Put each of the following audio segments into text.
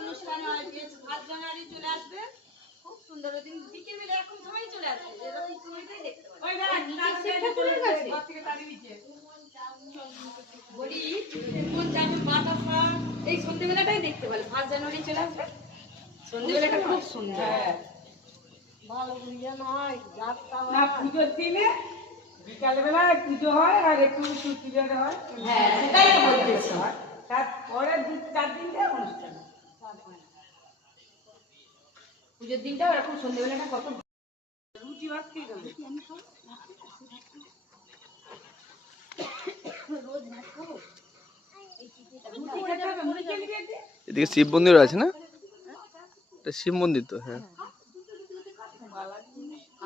অনুষ্ঠান হয় 5 জানুয়ারি চলে আসবে, খুব সুন্দর দিন, বিকেল বেলা এখন সবাই চলে আসবে, এরকম সময়টাই দেখতে বলি কোন যাবে বাতাসা এই সন্ধ্যেবেলাটাই দেখতে পারে। 5 জানুয়ারি চলে আসবে, সন্ধ্যেবেলাটা খুব সুন্দর। ভালো বুঝে নয় যাত্রা না পুজোর দিনে বিকালবেলা পুজো হয় আর একটু পুজো হয়। হ্যাঁ সেটাই তো বলতেছি। তারপরে 2-4 দিনটা অনুষ্ঠান। পুজোর দিনটা এরকম সন্ধ্যেবেলাটা কত রুটি ভাত খেয়ে গেলে এদিকে শিব মন্দির আছে না? এটা শিব মন্দির তো। হ্যাঁ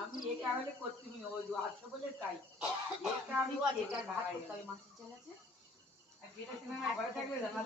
আমি একা হলে করতে ওই আছে বলে তাই একা আমি এটা খাই। মাছের চাল আছে আর যেটা সিনেমা ঘরে থাকলে জানা